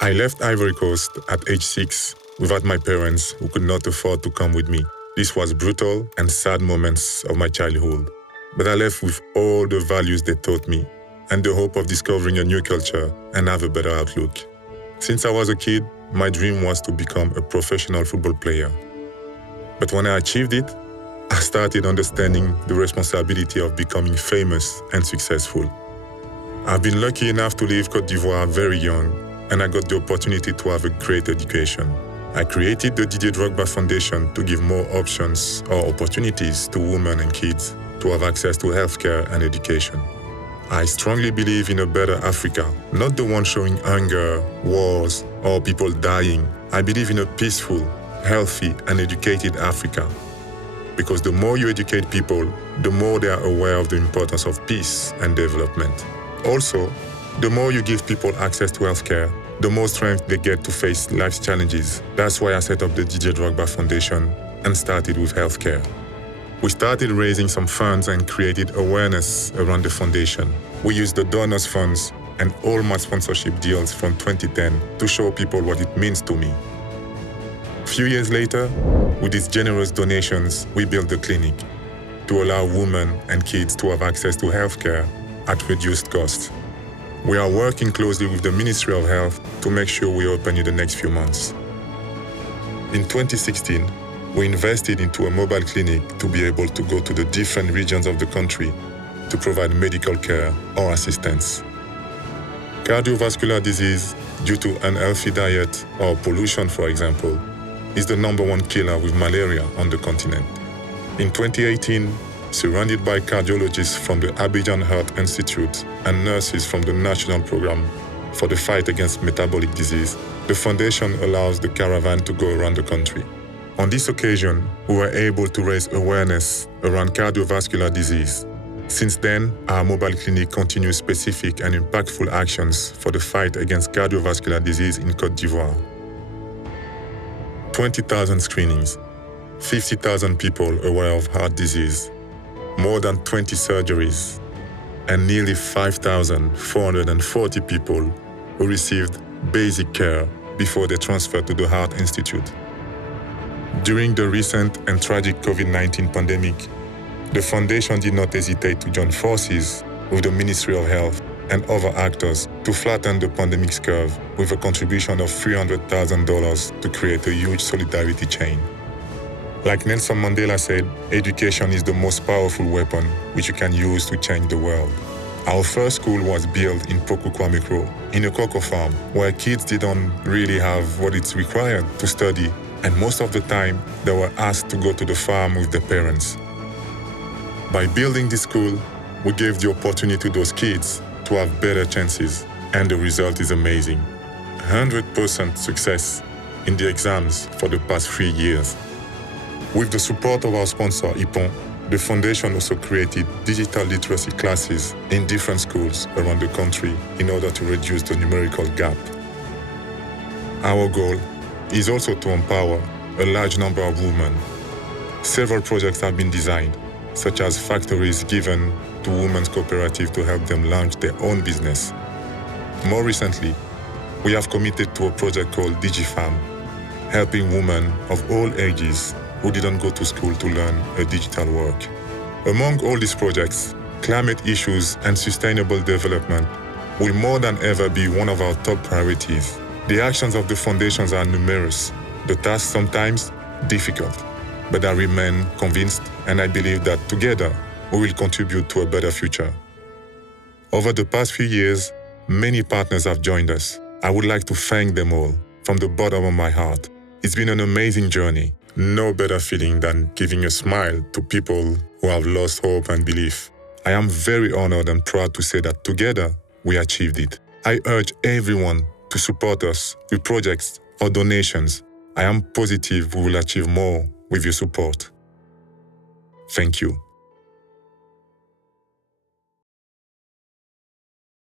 I left Ivory Coast at age 6 without my parents who could not afford to come with me. This was brutal and sad moments of my childhood. But I left with all the values they taught me and the hope of discovering a new culture and have a better outlook. Since I was a kid, my dream was to become a professional football player. But when I achieved it, I started understanding the responsibility of becoming famous and successful. I've been lucky enough to leave Côte d'Ivoire very young, and I got the opportunity to have a great education. I created the Didier Drogba Foundation to give more options or opportunities to women and kids to have access to healthcare and education. I strongly believe in a better Africa, not the one showing hunger, wars, or people dying. I believe in a peaceful, healthy, and educated Africa. Because the more you educate people, the more they are aware of the importance of peace and development. Also, the more you give people access to healthcare, the more strength they get to face life's challenges. That's why I set up the Didier Drogba Foundation and started with healthcare. We started raising some funds and created awareness around the foundation. We used the donors' funds and all my sponsorship deals from 2010 to show people what it means to me. A few years later, with these generous donations, we built the clinic to allow women and kids to have access to healthcare at reduced cost. We are working closely with the Ministry of Health to make sure we open in the next few months. In 2016, we invested into a mobile clinic to be able to go to the different regions of the country to provide medical care or assistance. Cardiovascular disease due to unhealthy diet or pollution, for example, is the #1 killer with malaria on the continent. In 2018, surrounded by cardiologists from the Abidjan Heart Institute and nurses from the National Program for the Fight Against Metabolic Disease, the foundation allows the caravan to go around the country. On this occasion, we were able to raise awareness around cardiovascular disease. Since then, our mobile clinic continues specific and impactful actions for the fight against cardiovascular disease in Côte d'Ivoire. 20,000 screenings, 50,000 people aware of heart disease, more than 20 surgeries, and nearly 5,440 people who received basic care before they transferred to the Heart Institute. During the recent and tragic COVID-19 pandemic, the foundation did not hesitate to join forces with the Ministry of Health and other actors to flatten the pandemic's curve with a contribution of $300,000 to create a huge solidarity chain. Like Nelson Mandela said, education is the most powerful weapon which you can use to change the world. Our first school was built in Pokukwamikro, in a cocoa farm, where kids didn't really have what it's required to study, and most of the time, they were asked to go to the farm with their parents. By building this school, we gave the opportunity to those kids to have better chances, and the result is amazing. 100% success in the exams for the past 3 years. With the support of our sponsor, IPON, the foundation also created digital literacy classes in different schools around the country in order to reduce the numerical gap. Our goal is also to empower a large number of women. Several projects have been designed, such as factories given to women's cooperative to help them launch their own business. More recently, we have committed to a project called DigiFam, helping women of all ages who didn't go to school to learn a digital work. Among all these projects, climate issues and sustainable development will more than ever be one of our top priorities. The actions of the foundations are numerous, the tasks sometimes difficult, but I remain convinced and I believe that together we will contribute to a better future. Over the past few years, many partners have joined us. I would like to thank them all from the bottom of my heart. It's been an amazing journey. No better feeling than giving a smile to people who have lost hope and belief. I am very honored and proud to say that together we achieved it. I urge everyone to support us with projects or donations. I am positive we will achieve more with your support. Thank you.